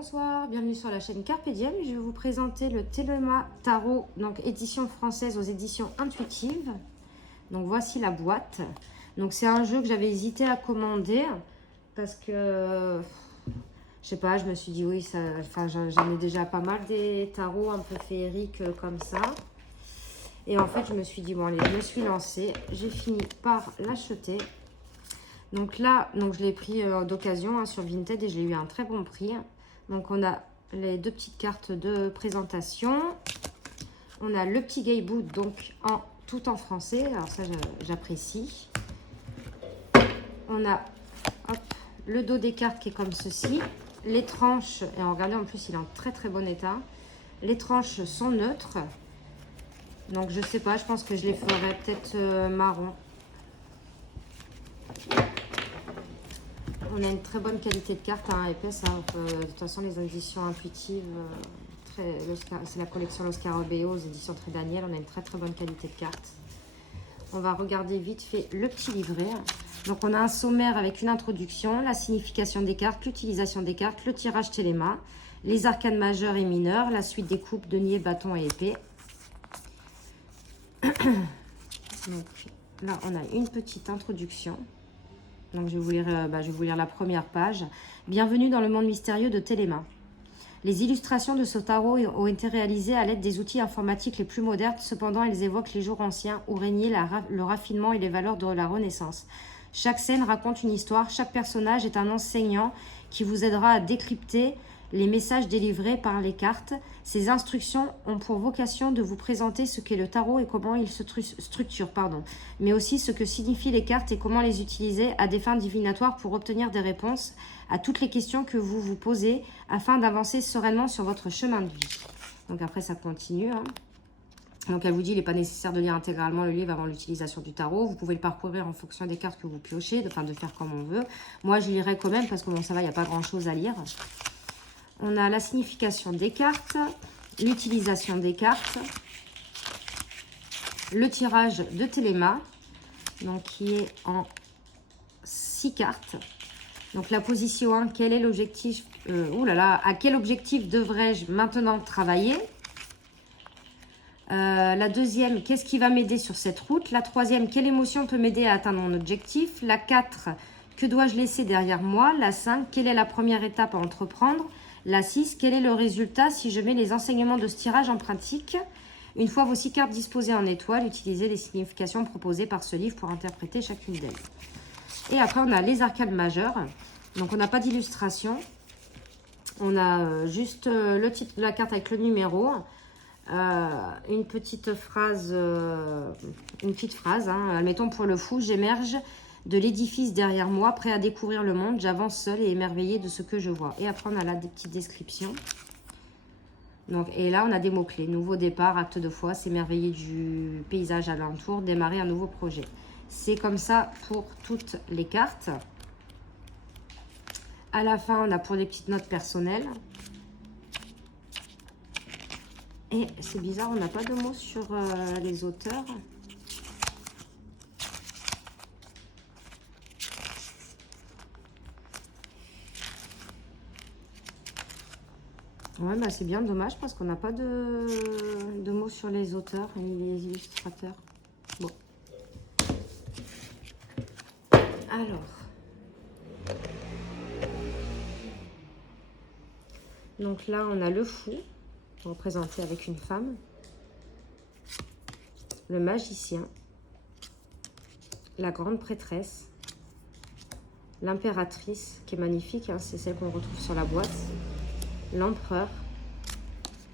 Bonsoir, bienvenue sur la chaîne Carpe Diem. Je vais vous présenter le Telema Tarot, donc édition française aux éditions intuitives. Donc voici la boîte. Donc c'est un jeu que j'avais hésité à commander parce que je sais pas, je me suis dit oui, j'en ai déjà pas mal des tarots un peu féeriques comme ça. Et en fait je me suis dit bon allez, je me suis lancée, j'ai fini par l'acheter. Donc là, je l'ai pris d'occasion sur Vinted et je l'ai eu à un très bon prix. Donc on a les deux petites cartes de présentation. On a le petit Gayboot, donc tout en français. Alors ça, j'apprécie. On a le dos des cartes qui est comme ceci. Les tranches, et regardez en plus, il est en très très bon état. Les tranches sont neutres. Donc je sais pas, je pense que je les ferai peut-être marron. On a une très bonne qualité de carte, épaisse. De toute façon, les éditions intuitives, c'est la collection Los Scarabeo aux éditions Très Daniel. On a une très très bonne qualité de carte. On va regarder vite fait le petit livret. Donc, on a un sommaire avec une introduction, la signification des cartes, l'utilisation des cartes, le tirage téléma, les arcanes majeures et mineures, la suite des coupes, denier, bâton et épée. Donc, là, on a une petite introduction. Donc, je vais vous lire la première page. Bienvenue dans le monde mystérieux de Telema. Les illustrations de ce tarot ont été réalisées à l'aide des outils informatiques les plus modernes. Cependant, elles évoquent les jours anciens où régnait le raffinement et les valeurs de la Renaissance. Chaque scène raconte une histoire. Chaque personnage est un enseignant qui vous aidera à décrypter les messages délivrés par les cartes. Ces instructions ont pour vocation de vous présenter ce qu'est le tarot et comment il se structure, mais aussi ce que signifient les cartes et comment les utiliser à des fins divinatoires pour obtenir des réponses à toutes les questions que vous vous posez afin d'avancer sereinement sur votre chemin de vie. Donc après, ça continue. Donc elle vous dit, il n'est pas nécessaire de lire intégralement le livre avant l'utilisation du tarot. Vous pouvez le parcourir en fonction des cartes que vous piochez, de faire comme on veut. Moi, je lirai quand même parce que bon, ça va, il n'y a pas grand-chose à lire. On a la signification des cartes, l'utilisation des cartes, le tirage de Telema, donc qui est en 6 cartes. Donc la position 1, quel est l'objectif à quel objectif devrais-je maintenant travailler? La deuxième, qu'est-ce qui va m'aider sur cette route? La troisième, quelle émotion peut m'aider à atteindre mon objectif? La 4, que dois-je laisser derrière moi? La 5, quelle est la première étape à entreprendre? La 6, quel est le résultat si je mets les enseignements de ce tirage en pratique? Une fois vos 6 cartes disposées en étoiles, utilisez les significations proposées par ce livre pour interpréter chacune d'elles. Et après, on a les arcanes majeures. Donc, on n'a pas d'illustration. On a juste le titre de la carte avec le numéro. Une petite phrase. Admettons pour le fou, j'émerge de l'édifice derrière moi, prêt à découvrir le monde. J'avance seul et émerveillé de ce que je vois. Et après, on a là des petites descriptions. Donc, et là, on a des mots-clés. Nouveau départ, acte de foi, s'émerveiller du paysage alentour, démarrer un nouveau projet. C'est comme ça pour toutes les cartes. À la fin, on a pour les petites notes personnelles. Et c'est bizarre, on n'a pas de mots sur les auteurs. Ouais, c'est bien dommage parce qu'on n'a pas de mots sur les auteurs ni les illustrateurs. Bon. Alors. Donc là, on a le fou, représenté avec une femme. Le magicien. La grande prêtresse. L'impératrice, qui est magnifique, c'est celle qu'on retrouve sur la boîte. L'empereur,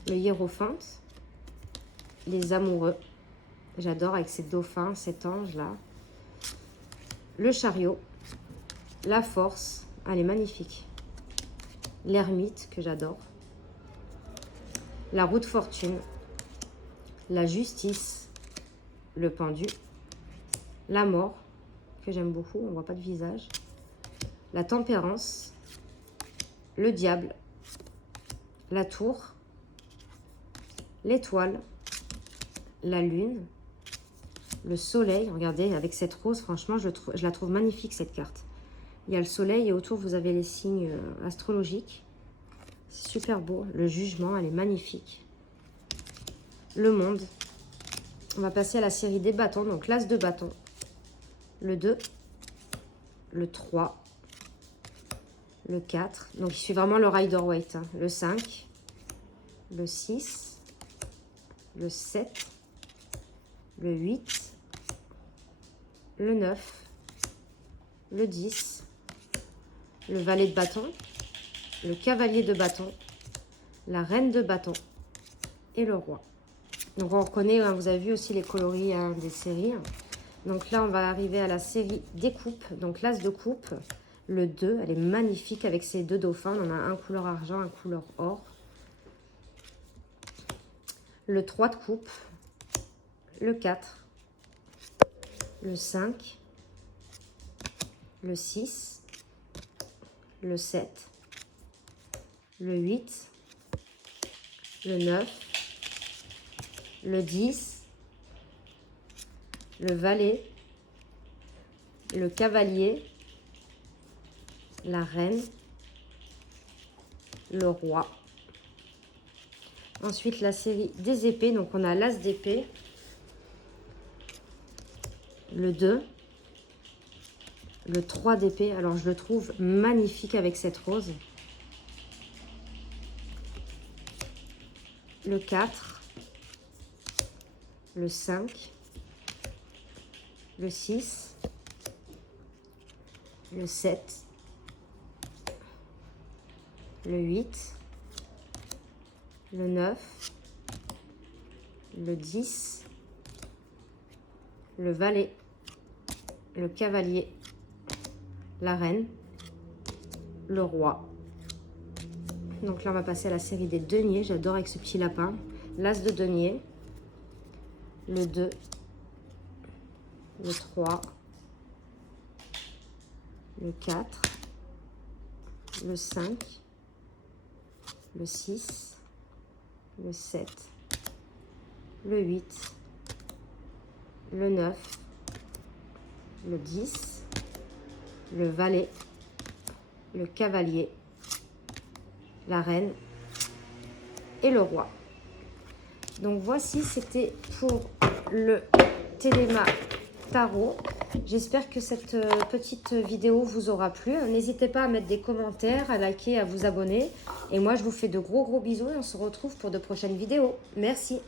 le hiérophante, les amoureux, j'adore avec ces dauphins, cet ange là, le chariot, la force, elle est magnifique, l'ermite que j'adore, la roue de fortune, la justice, le pendu, la mort que j'aime beaucoup, on voit pas de visage, la tempérance, le diable, la tour, l'étoile, la lune, le soleil. Regardez, avec cette rose, franchement, je la trouve magnifique, cette carte. Il y a le soleil et autour, vous avez les signes astrologiques. C'est super beau. Le jugement, elle est magnifique. Le monde. On va passer à la série des bâtons. Donc l'as de bâton. Le 2. Le 3. Le 4. Donc il suit vraiment le Rider-Waite. Hein. Le 5. Le 6. Le 7. Le 8. Le 9. Le 10. Le valet de bâton. Le cavalier de bâton. La reine de bâton. Et le roi. Donc on reconnaît, hein, vous avez vu aussi les coloris hein, des séries. Donc là, on va arriver à la série des coupes. Donc l'as de coupe, le 2, elle est magnifique avec ces deux dauphins. On en a un couleur argent, un couleur or. Le 3 de coupe, le 4, le 5, le 6, le 7, le 8, le 9, le 10, le valet, le cavalier, la reine, le roi. Ensuite, la série des épées. Donc, on a l'as d'épée, le 2, le 3 d'épée. Alors, je le trouve magnifique avec cette rose. Le 4, le 5, le 6, le 7, le 8, le 9, le 10, le valet, le cavalier, la reine, le roi. Donc là, on va passer à la série des deniers. J'adore avec ce petit lapin. L'as de denier, le 2, le 3, le 4, le 5, le 6, le 7, le 8, le 9, le 10, le valet, le cavalier, la reine et le roi. Donc voici, c'était pour le Téléma Tarot. J'espère que cette petite vidéo vous aura plu. N'hésitez pas à mettre des commentaires, à liker, à vous abonner. Et moi, je vous fais de gros bisous et on se retrouve pour de prochaines vidéos. Merci.